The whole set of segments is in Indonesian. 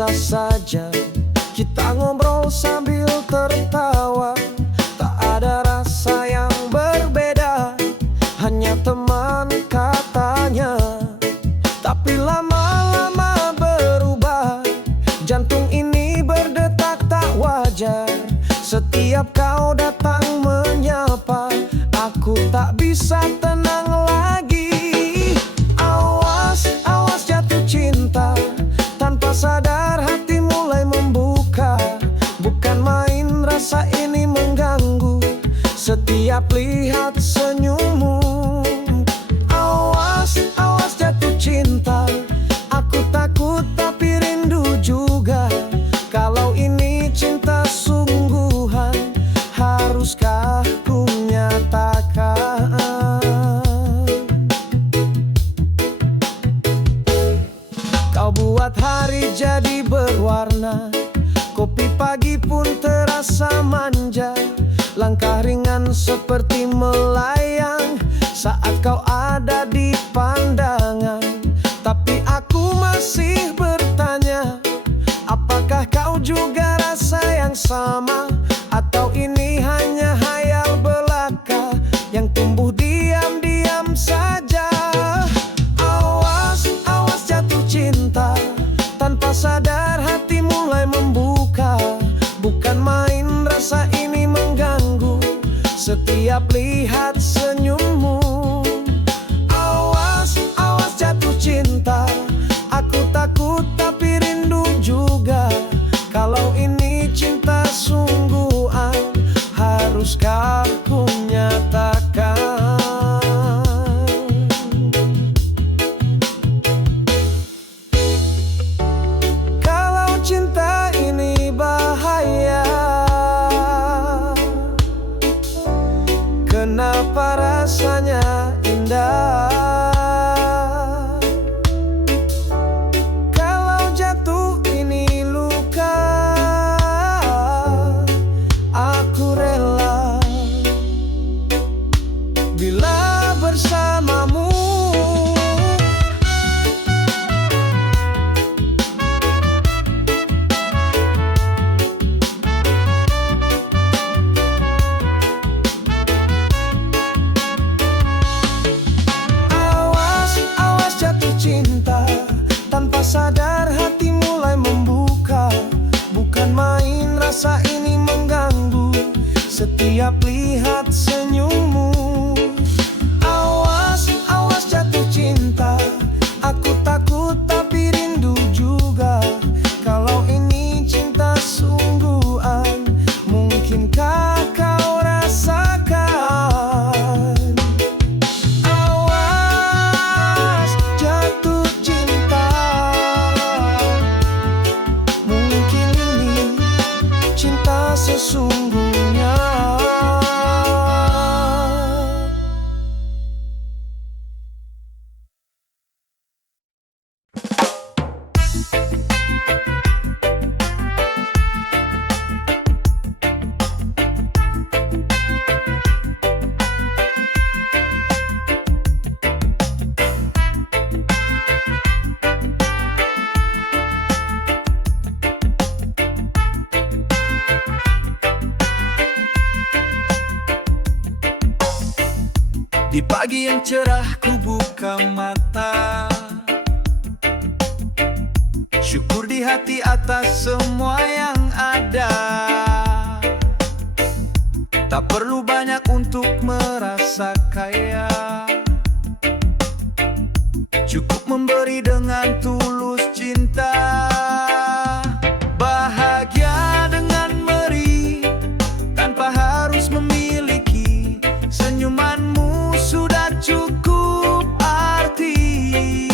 Biasa saja kita ngobrol sambil tertawa, tak ada rasa yang berbeda, hanya teman katanya. Tapi lama-lama berubah, jantung ini berdetak tak wajar. Setiap kau datang menyapa, aku tak bisa tenang lagi. Awas, awas jatuh cinta, tanpa sadar hati mulai membuka. Bukan main, rasa ini mengganggu setiap lihat senyummu. Awas, awas jatuh cinta, aku takut tapi rindu juga. Kalau ini cinta sungguhan, haruskah ku nyatakan? Kau buat hari jadi berwarna, kopi pagi pun terasa manja. Langkah ringan seperti melayang saat kau ada di pandangan. Tapi aku masih bertanya, apakah kau juga rasa yang sama? Atau ini hanya hayal belaka yang tumbuh diam-diam saja? Awas, awas jatuh cinta, tanpa sadar hati mulai membuka. Bukan main, rasa ini mengganggu setiap lihat senyummu. Awas, awas jatuh cinta, aku takut tapi rindu juga. Kalau ini cinta sungguhan, haruskah ku nyatakan? Kalau cinta ini bahaya, kenapa rasanya indah? Kalau jatuh ini luka, aku rela bila bersamamu. Awas, awas jatuh cinta, tanpa sadar hati mulai membuka. Bukan main, rasa ini mengganggu setiap lihat senyummu. Awas, awas jatuh cinta, aku takut tapi rindu juga. Kalau ini cinta sungguhan, mungkinkah kau rasakan? Awas jatuh cinta, mungkin ini cinta sesungguhnya. Di pagi yang cerah ku buka mata, syukur di hati atas semua yang ada. Tak perlu banyak untuk merasa kaya, cukup memberi dengan tulus cinta. Bahagia dengan meri, tanpa harus memiliki. Senyumanmu sudah cukup arti.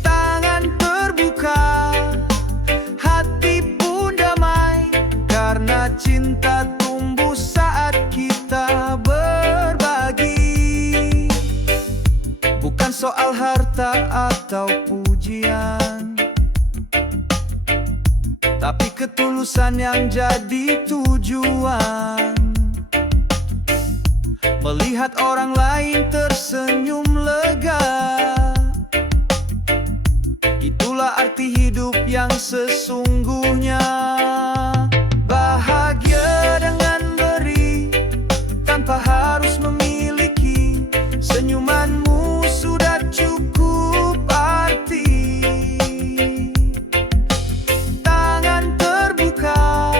Tangan terbuka, hati pun damai, karena cinta tumbuh saat kita berbagi. Bukan soal harta atau pujian, tapi ketulusan yang jadi tujuan. Melihat orang lain tersenyum lega, itulah arti hidup. sesungguhnya. Bahagia dengan beri tanpa harus memiliki. Senyumanmu sudah cukup arti. Tangan terbuka,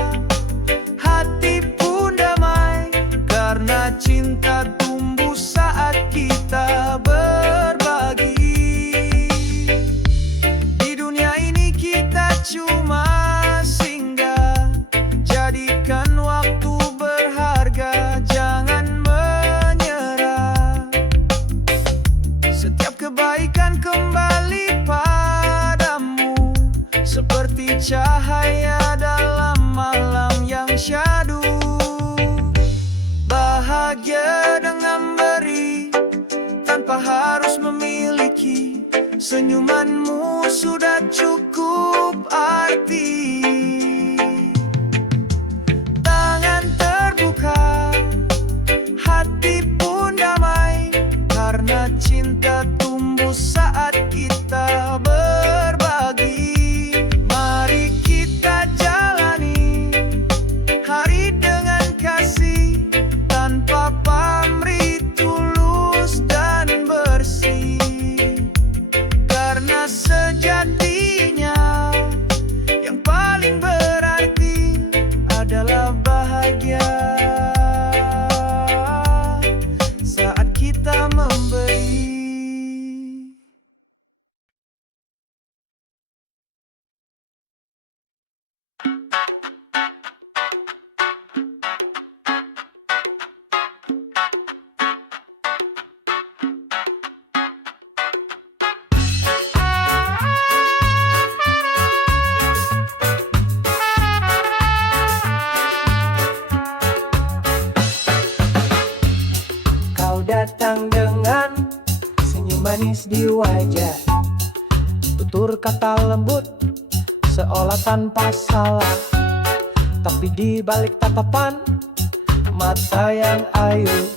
hati pun damai, karena cinta tumbuh saat kita berbagi. Di dunia ini kita cuma singgah, jadikan waktu berharga, jangan menyerah. Setiap kebaikan kembali padamu, seperti cahaya dalam malam yang syahdu. Bahagia dengan beri tanpa harus memiliki. Senyumanmu sudah cukup arti. Tangan terbuka, hati pun damai, karena cinta tumbuh saat kita berbagi. Mari kita jalani hari dengan kasih, tanpa pamrih, tulus dan bersih. Karena sejatinya yang paling berarti adalah bahagia saat kita memberi. Kau datang dengan senyum manis di wajah, tutur kata lembut seolah tanpa salah. Tapi di balik tatapan mata yang ayu,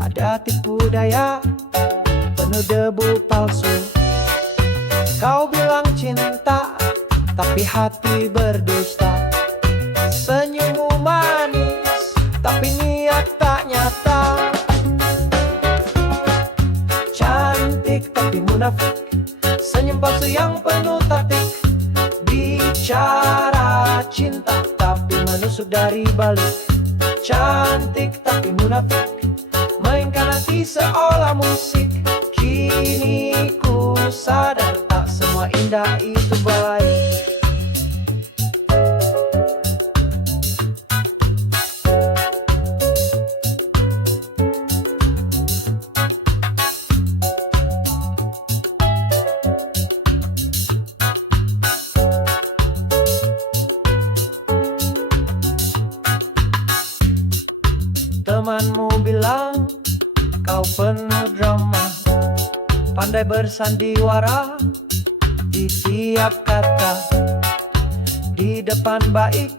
ada tipu daya penuh debu palsu. Kau bilang cinta, tapi hati berdusta. Senyummu manis, tapi niat tak nyata. Cantik tapi munafik, senyum palsu yang penuh taktik. Bicara cinta tapi menusuk dari balik. Cantik tapi munafik, mainkan hati seolah musik. Kini ku sadar tak semua indah itu baik. Temanmu bilang kau penuh drama, pandai bersandiwara di tiap kata. Di depan baik,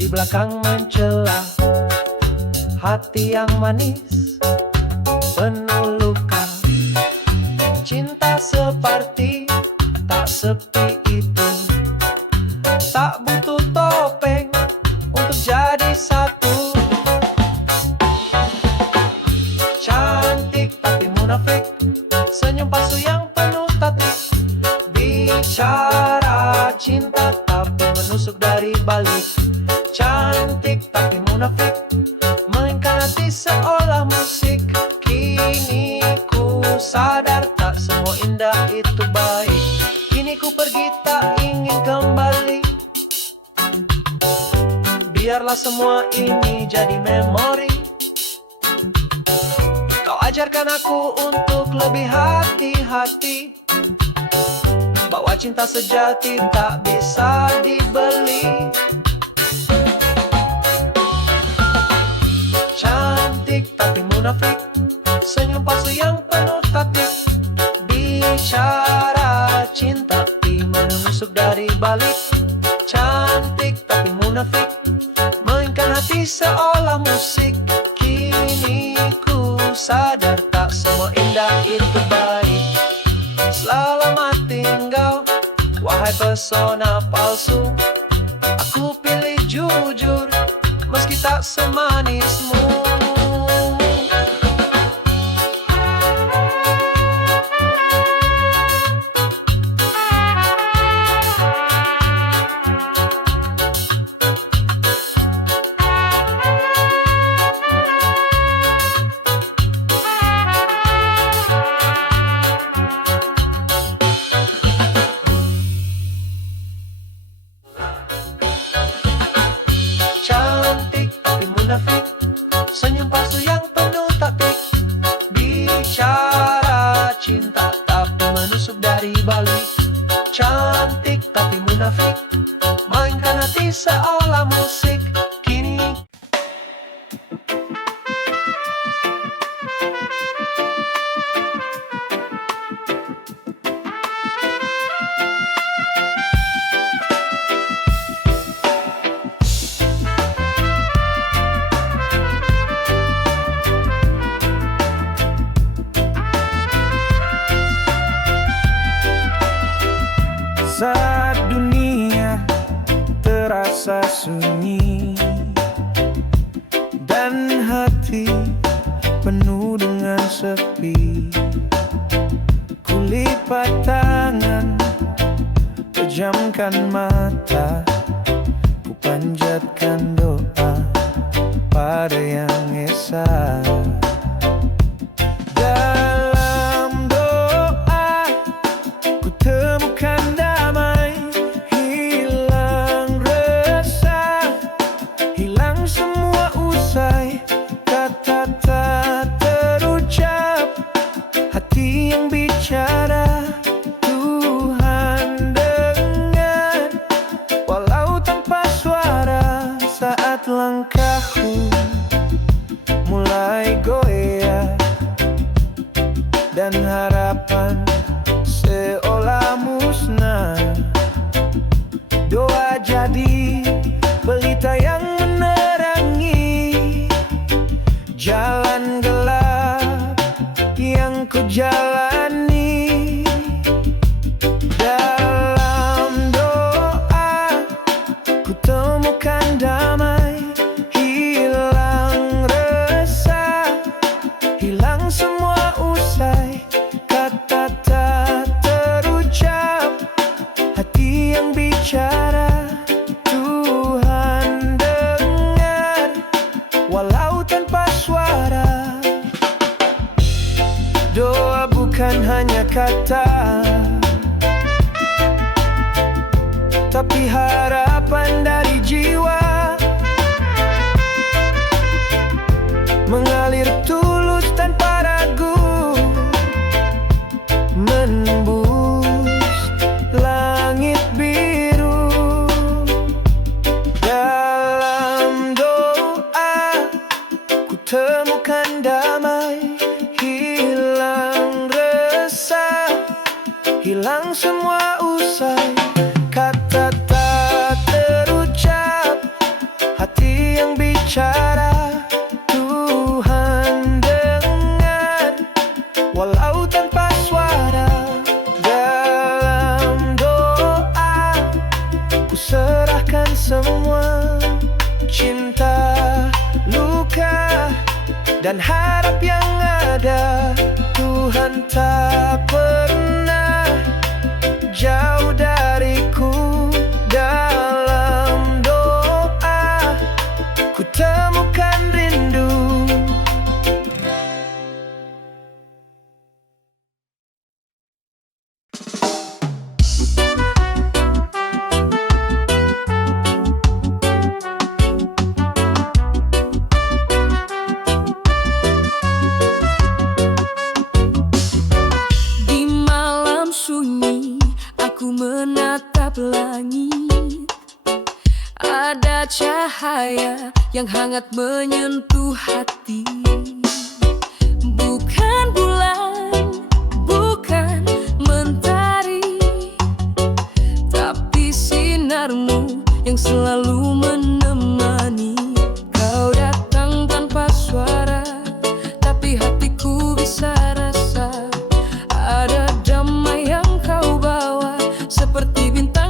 di belakang mencela. Hati yang manis, penuh luka. Cinta seperti tak sepi itu, tak butuh topeng untuk jadi satu. Cantik tapi munafik, senyum palsu yang penuh taktik. Bicara cinta tapi menusuk dari balik. Cantik tapi munafik, mainkan hati seolah musik. Kini ku sadar tak semua indah itu baik. Kini ku pergi tak ingin kembali. Biarlah semua ini jadi memori. Ajarkan aku untuk lebih hati-hati, bahwa cinta sejati tak bisa dibeli. Cantik tapi munafik, senyum palsu yang penuh taktik. Bicara cinta tapi menusuk dari balik. Cantik tapi munafik, mainkan hati seolah musik. Kini ku sadar tak semua indah itu baik. Selamat tinggal, wahai Wahai pesona palsu, aku pilih jujur meski tak semanismu. Cantik tapi munafik, senyum palsu yang penuh taktik. Bicara cinta tapi menusuk dari balik. Cantik tapi munafik, mainkan hati seolah musik. Kini saat dunia terasa sunyi dan hati penuh dengan sepi, kulipat tangan, pejamkan mata, ku panjatkan doa pada Yang Esa. Dalam doa ku temukan damai, hilang resah, hilang semua usai. Kata tak terucap, hati yang bicara, Tuhan dengar walau tanpa suara. Saat langkahku mulai goyah dan harapan seolah musnah, doa jadi pelita yang menerangi jalan gelap yang ku jalani. Dalam doa ku temukan damai, hilang resah, hilang semua usai. Kata tak terucap, hati yang bicara, Tuhan dengar walau tanpa suara. Doa bukan hanya kata, tapi harapan dari jiwa, mengalir tulus tanpa ragu, menembus langit biru. Dalam doa ku temukan damai, hilang resah, hilang semua usai. Kata tak terucap, hati yang bicara, Tuhan dengar walau tanpa suara. Dalam doa ku serahkan semua, cinta, luka, dan harap yang ada. Tuhan tak pernah jauh dariku. Dalam doa ku temukan rindu. Di malam sunyi aku menatap langit, ada cahaya yang hangat menyentuh hati. Bukan bulan, bukan mentari, tapi sinarmu yang selalu menemani. Kau datang tanpa suara, tapi hatiku bisa rasa ada damai yang kau bawa, seperti bintang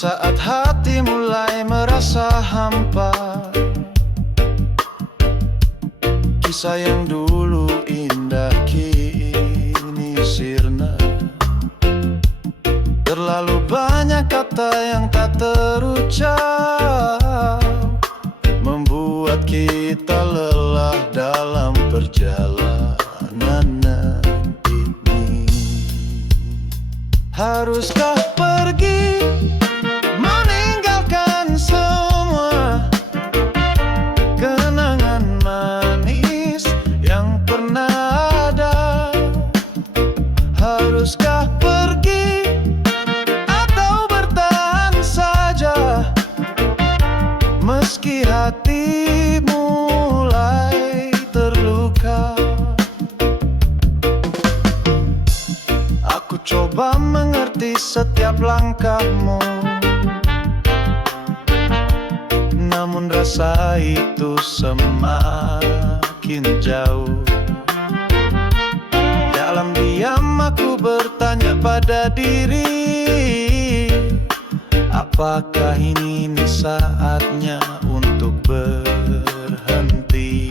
saat hati mulai merasa hampa. Kisah yang dulu indah kini sirna. Terlalu banyak kata yang tak terucap, membuat kita lelah dalam perjalanan ini. Haruskah pergi meninggalkan semua kenangan manis yang pernah ada? Haruskah pergi atau bertahan saja meski hati mulai terluka? Aku coba mengerti setiap langkahmu, namun rasa itu semakin jauh. Dalam diam aku bertanya pada diri, apakah ini saatnya untuk berhenti?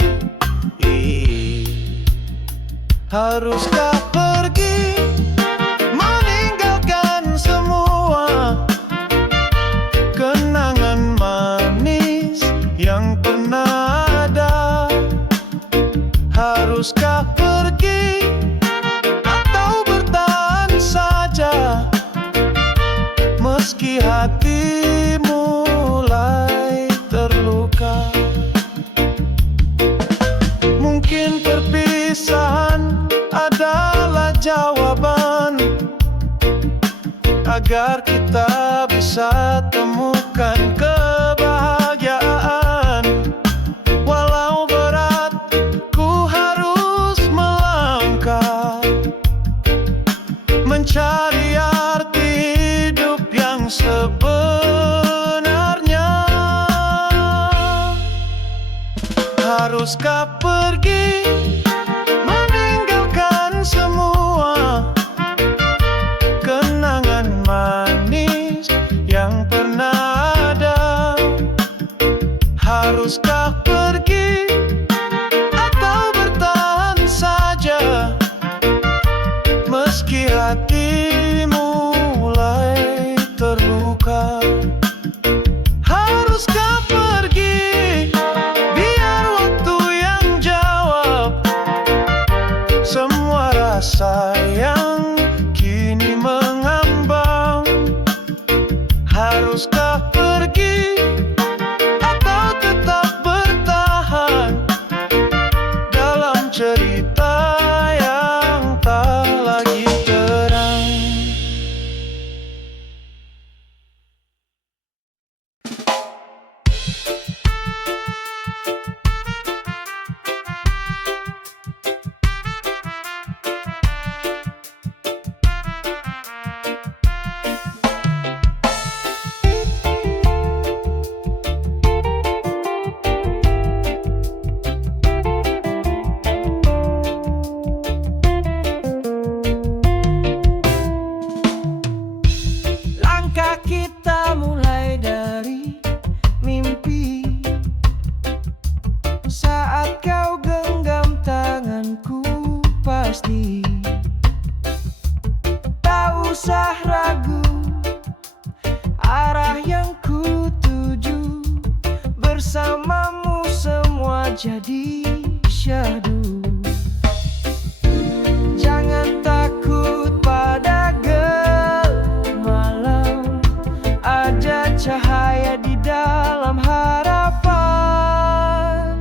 Haruskah pergi meninggalkan semua kenangan manis yang pernah ada? Haruskah pergi atau bertahan saja meski hati mulai terluka? Mungkin perpisahan adalah jawaban agar kita bisa temukan kebahagiaan. Walau berat, ku harus melangkah mencari arti hidup yang sebenarnya. Haruskah pergi meninggalkan semua kenangan manis yang pernah ada? Haruskah pergi atau bertahan saja meski hati mulai terluka? Haruskah pergi biar waktu yang jawab semua rasa yang kini mengambang? Haruskah pergi atau tetap bertahan dalam cerita yang tak lagi terang? Langkah kita mulai dari mimpi. Saat kau genggam tanganku, pasti tak usah ragu arah yang ku tuju. Bersamamu semua jadi syahdu. Jangan takut pada malam, ada cahaya di dalam harapan.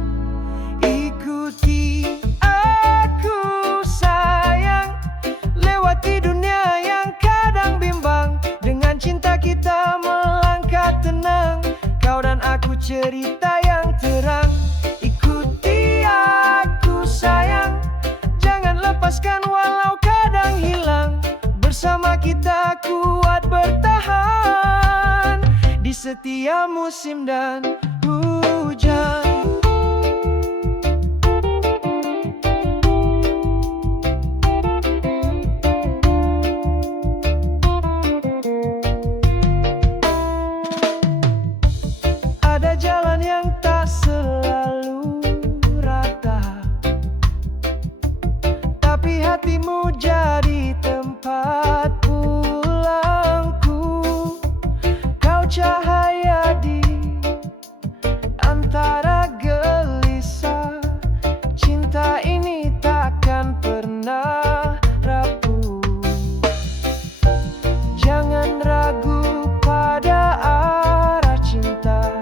Ikuti aku sayang, lewati dunia yang kadang bimbang. Dengan cinta kita melangkah tenang, kau dan aku cerita yang terang. Ikuti aku sayang, jangan lepaskan walau kadang hilang. Bersama kita kuat bertahan di setiap musim dan hujan. hatimu jadi tempat pulangku. Kau cahaya di antara gelisah. Cinta ini takkan pernah rapuh. Jangan ragu pada arah cinta.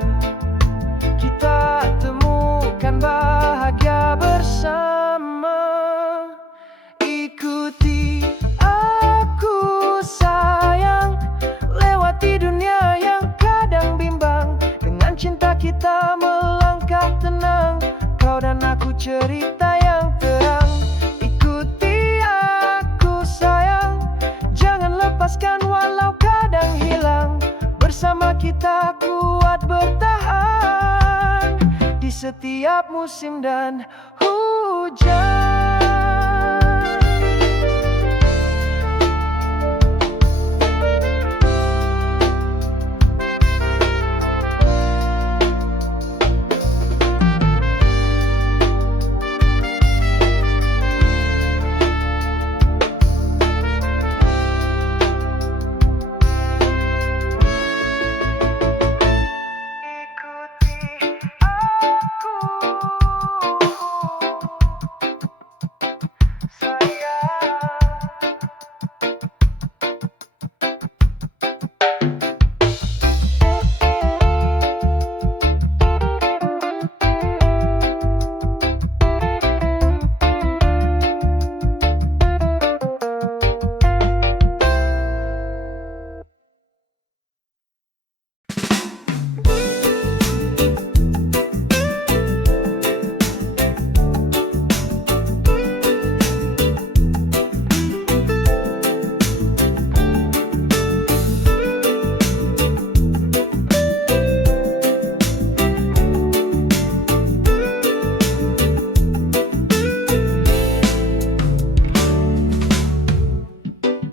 Kita temukan bahagia bersama. Ikuti aku sayang, lewati dunia yang kadang bimbang. Dengan cinta kita melangkah tenang, kau dan aku cerita yang terang. Ikuti aku sayang, jangan lepaskan walau kadang hilang. Bersama kita kuat bertahan di setiap musim dan hujan.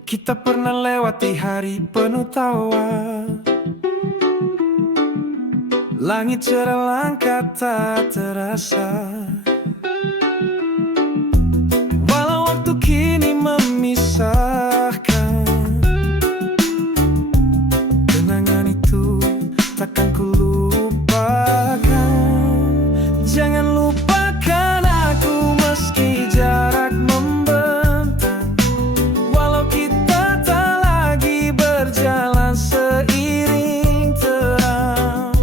Kita pernah lewati hari penuh tawa. Langit cerah langkat tak terasa. Walau waktu kini memisahkan, kenangan itu takkan ku lupakan. Jangan lupakan aku meski jarak membentang. Walau kita tak lagi berjalan seiring terang,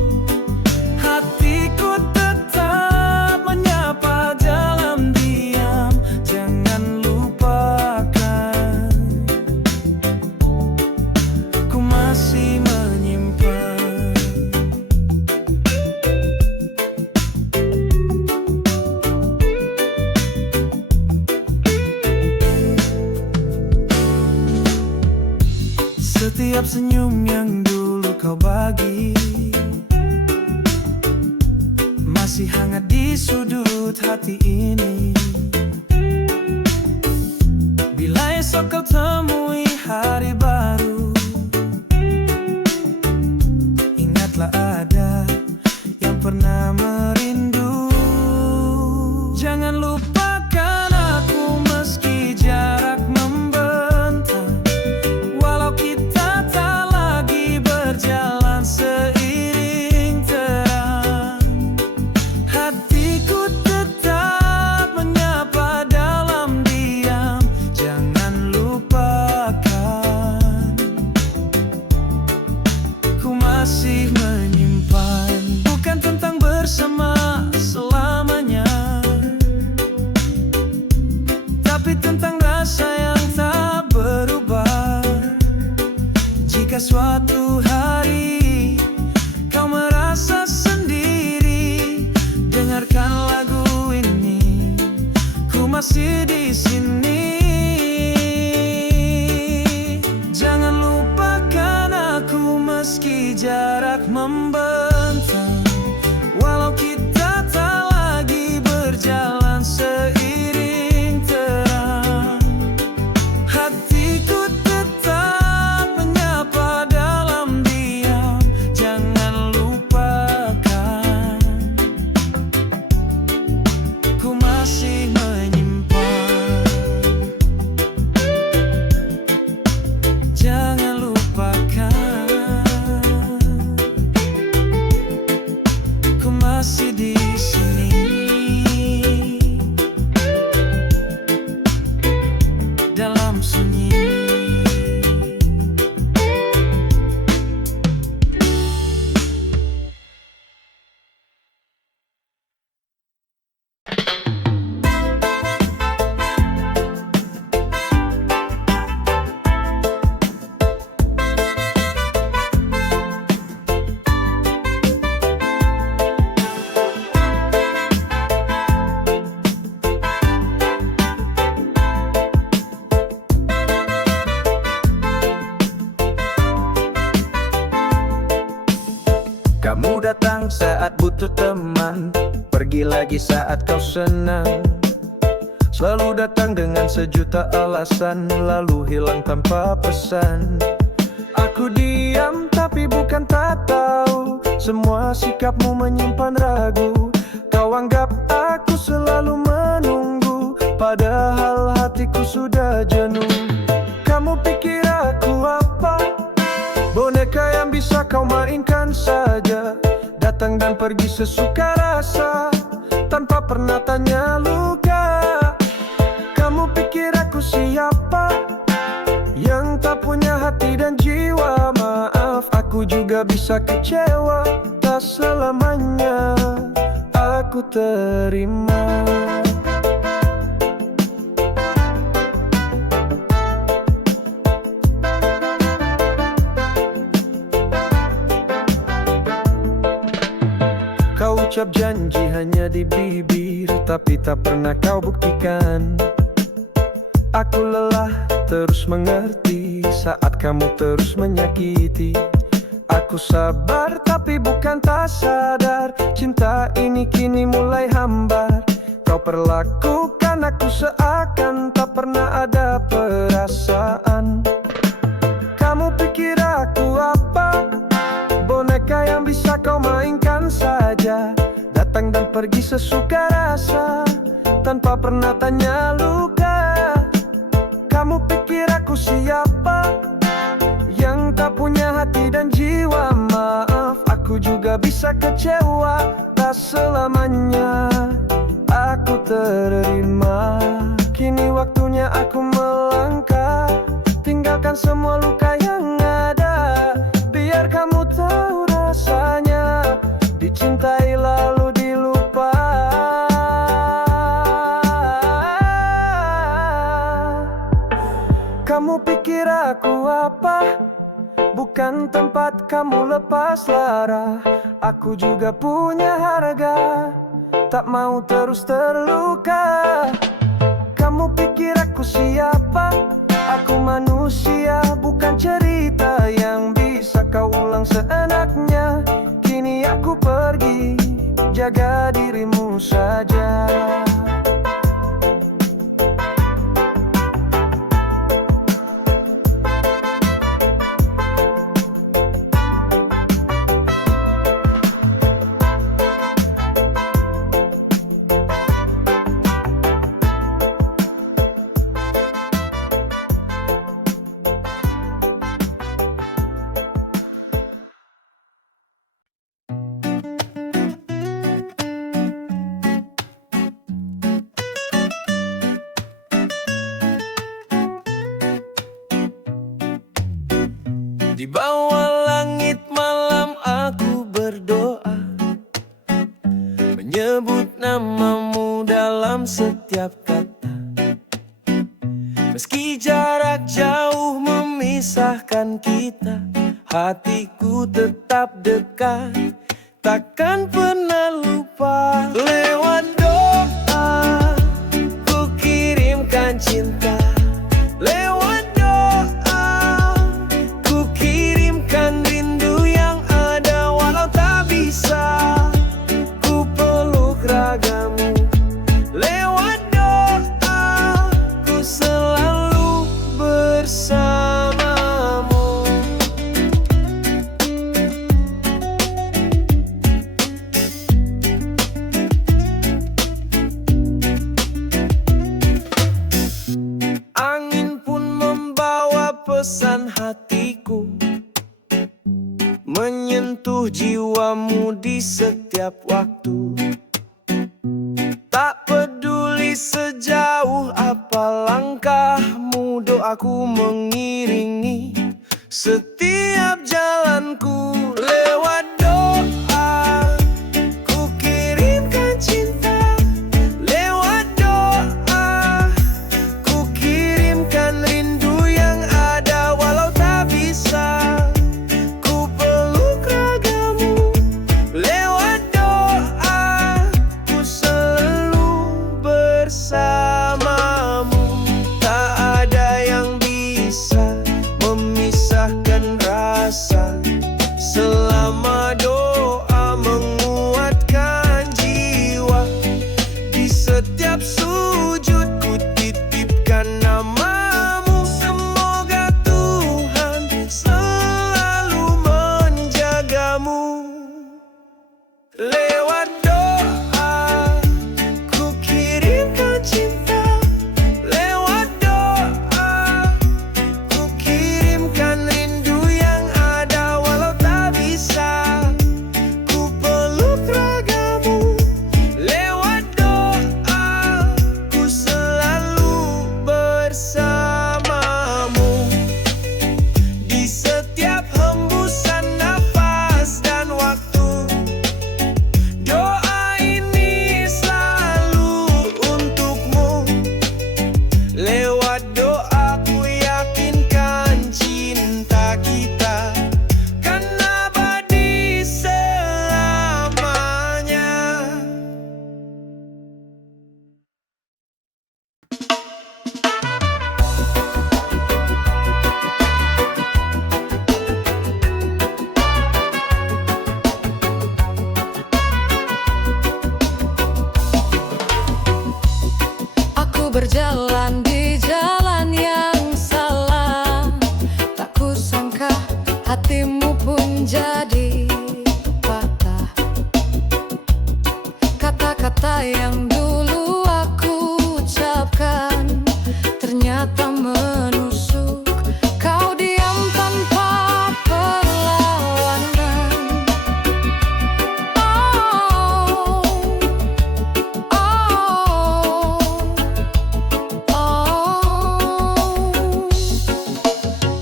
hatiku tetap menyapa dalam diam. Jangan lupakan, ku masih menyimpan. Setiap senyum yang dulu kau bagi masih hangat di sudut hati ini. Bila esok kau temui hari baru, ingatlah ada yang pernah merindu. Jangan lupakan aku meski jarak membentang. Walau kita tak lagi berjalan seiring terang, hatiku tetap menyapa dalam diam. Jangan lupakan, ku masih menyimpan. Bukan tentang bersama selamanya, tapi tentang rasa yang tak berubah. Jika suatu hari kau merasa sendiri, dengarkan lagu ini, ku masih di sini. Jangan lupakan aku meski jarak membentang. Walau kita tak lagi berjalan seiring terang, hatiku tetap menyapa dalam diam. Jangan lupakan, ku masih menyimpan. dalam sunyi. Kamu datang saat butuh teman, pergi lagi saat kau senang. Selalu datang dengan sejuta alasan, lalu hilang tanpa pesan. Aku diam tapi bukan tak tahu, semua sikapmu menyimpan ragu. Kau anggap aku selalu menunggu, padahal hatiku sudah jenuh. Kamu pikir aku apa? Boneka yang bisa kau mainkan saja, datang dan pergi sesuka rasa, tanpa pernah tanya luka. Kamu pikir aku siapa? Yang tak punya hati dan jiwa. Maaf, aku juga bisa kecewa, tak selamanya aku terima. Kau ucap janji hanya di bibir, tapi tak pernah kau buktikan. Aku lelah terus mengerti saat kamu terus menyakiti. Aku sabar tapi bukan tak sadar, cinta ini kini mulai hambar. Kau perlakukan aku seakan tak pernah ada perasaan. Kamu pikir aku apa? Boneka yang bisa kau mainkan saja, datang dan pergi sesuka rasa, tanpa pernah tanya luka. Kamu pikir aku siapa? Yang tak punya hati dan jiwa. Maaf, aku juga bisa kecewa, tak selamanya aku terima. Kini waktunya aku melangkah, tinggalkan semua luka yang ada. Biar kamu tahu rasanya dicintai lalu dilupa. Kamu pikir aku apa? Bukan tempat kamu lepas lara. Aku juga punya harga, tak mau terus terluka. Kamu pikir aku siapa? Aku manusia, bukan cerita yang bisa kau ulang seenaknya. Kini aku pergi, jaga dirimu saja. Di bawah langit malam aku berdoa, menyebut namamu dalam setiap kata. Meski jarak jauh memisahkan kita, hatiku tetap dekat, takkan pernah lupa. Lewat doa ku kirimkan cinta, lewat doa ku kirimkan rindu yang ada. Walau tak bisa ku peluk ragamu, lewat doa ku selalu bersamamu. Angin pun membawa pesan hatiku, menyentuh jiwamu di setiap waktu. Tak peduli sejauh apa langkah langkahmu, doaku mengiringi setiap jalanku. Lewat doa ku kirimkan cinta, lewat doa ku kirimkan rindu yang ada. Walau tak bisa ku peluk ragamu, lewat doa ku selalu bersamamu. Tak ada yang bisa memisahkan rasa selama doa menguatkan jiwa. Di setiap sujud ku titipkan namamu. Semoga Tuhan selalu menjagamu. Lewat doa ku kirimkan cinta, lewat doa ku kirimkan rindu yang ada. Walau tak bisa ku peluk ragamu, lewat doa ku selalu bersamamu. Di setiap hembusan nafas dan waktu, doa ini selalu untukmu. Lewat doa ku yakinkan cinta kita kan abadi selamanya. Aku berjalan di jalan yang salah, tak kusangka hatimu pun jadi patah. Kata-kata yang dulu aku ucapkan ternyata menusuk. Kau diam tanpa perlawanan. Oh,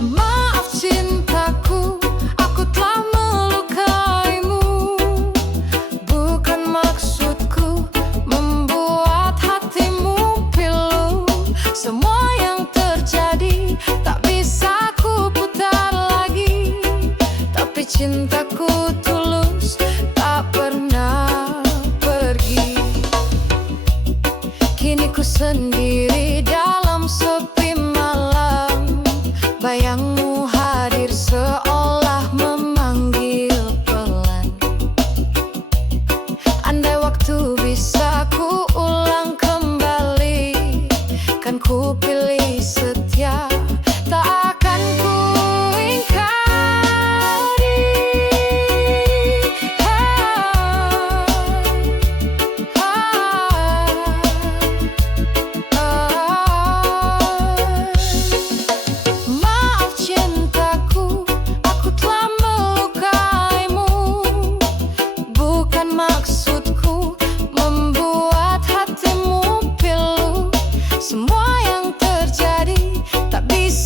maaf cintaku, aku telah melukaimu. Bukan maksudku membuat hatimu pilu. Semua yang terjadi tak bisa ku putar lagi. Tapi cintaku tulus, tak pernah pergi. Kini ku sendiri dalam sepi malam. Bayangmu hadir seolah memanggil pelan. Andai waktu bisa ku ulang kembali, kan ku pilih setia, tak akan ku ingkari. Maaf cintaku, aku telah melukaimu. Bukan maksudku membuat hatimu pilu. Semua yang terjadi tak bisa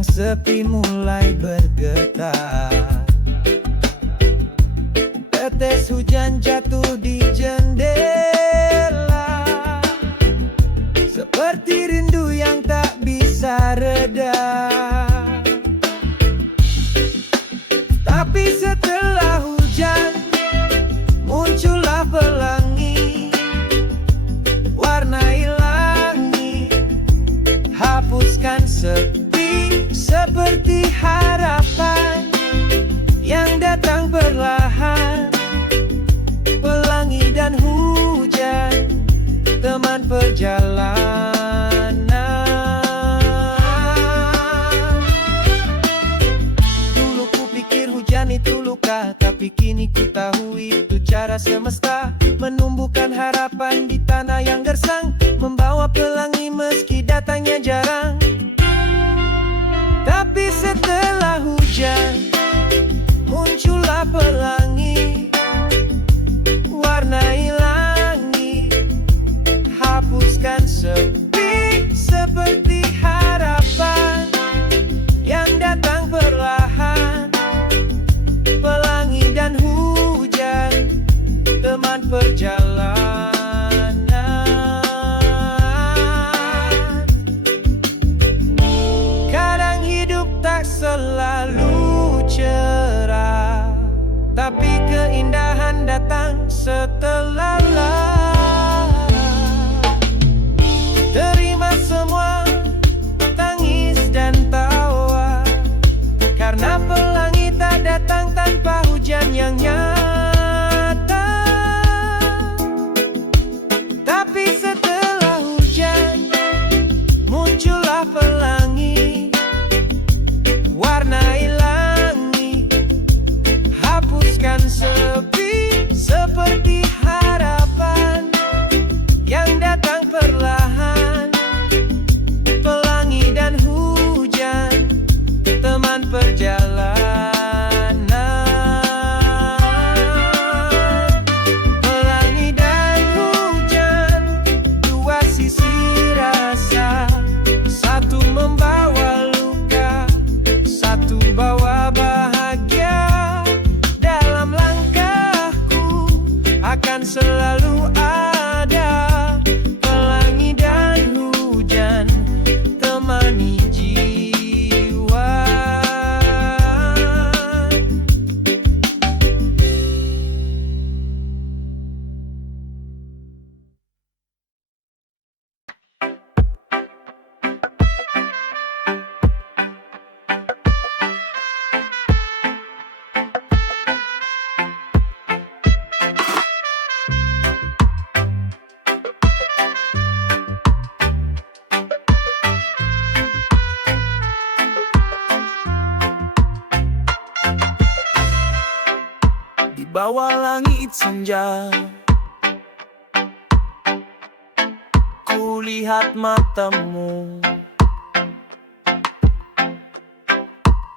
yang sepi mulai bergetar. Tetes hujan jatuh di jendela, seperti rindu yang tak bisa reda. Tapi setelah hujan muncullah pelangi, warnai langit, hapuskan sepi seperti harapan yang datang perlahan. Pelangi dan hujan, teman perjalanan. Dulu ku pikir hujan itu luka, tapi kini ku tahu itu cara semesta menumbuhkan harapan di tanah yang gersang, membawa pelangi meski datangnya jarang. Tapi setelah hujan muncullah pelangi, warnai langit, hapuskan sepi seperti harapan yang datang perlahan. Pelangi dan hujan, teman perjalanan. Kadang hidup tak selalu cerah, tapi keindahan datang setelah lelah. Terima semua tangis dan tawa, karena pelangi tak datang tanpa hujan yang nyata. Tapi setelah hujan muncullah pelangi, warnai langit, hapuskan sepi seperti harapan yang datang perlahan. Pelangi dan hujan, teman perjalanan. Pelangi dan hujan, dua sisi rasa, satu membawa luka, satu bawa bahagia. Dalam langkahku akan selalu ada pelangi dan hujan, temani jiwa. Di bawah langit senja, ku lihat matamu.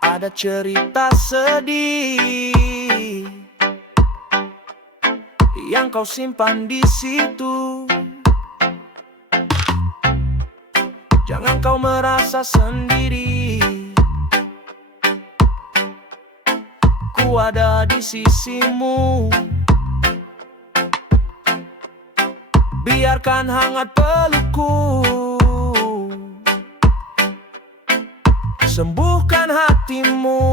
Ada cerita sedih yang kau simpan di situ. Jangan kau merasa sendiri, ku ada di sisimu. Biarkan hangat pelukku sembuhkan hatimu.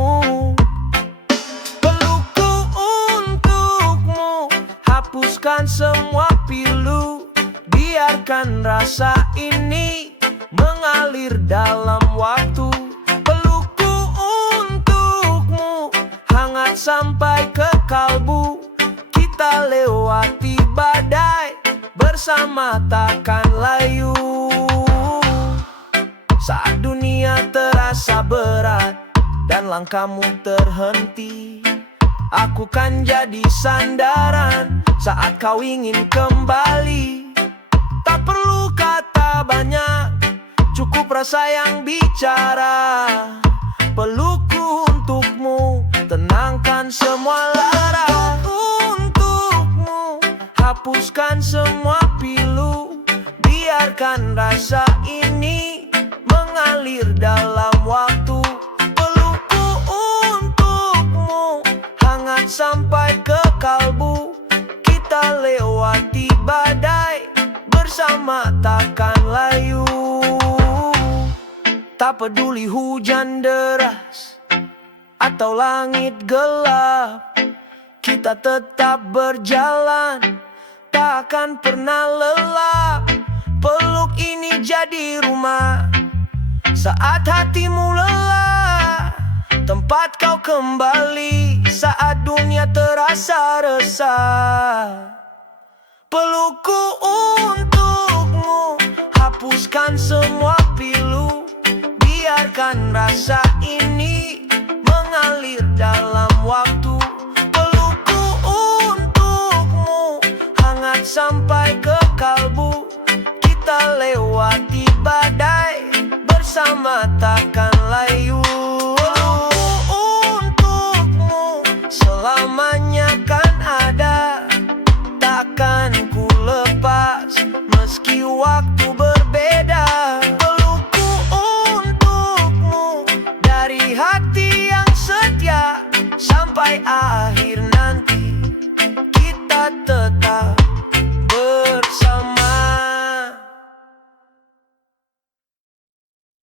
Pelukku untukmu, hapuskan semua pilu. Biarkan rasa ini mengalir dalam waktu. Pelukku untukmu, hangat sampai ke kalbu. Kita lewati badai, bersama takkan layu. Saat dunia terasa berat dan langkahmu terhenti, aku kan jadi sandaran saat kau ingin kembali. Tak perlu kata banyak, cukup rasa yang bicara. Pelukku untukmu, tenangkan semua lara. Untukmu, hapuskan semua pilu. Biarkan rasa ini mengalir dalam waktu. takkan layu. Tak peduli hujan deras atau langit gelap, kita tetap berjalan, tak akan pernah lelah. Peluk ini jadi rumah saat hatimu lelah, tempat kau kembali saat dunia terasa resah. Pelukku untukmu, hapuskan semua pilu, biarkan rasa ini mengalir dalam waktu. Pelukku untukmu, hangat sampai ke kalbu, kita lewati badai bersama takkan layu. Pelukku untukmu, selamanya kan ada, takkan ku lepas meski waktu berbeda. Pelukku untukmu, dari hati yang setia, sampai akhir nanti kita tetap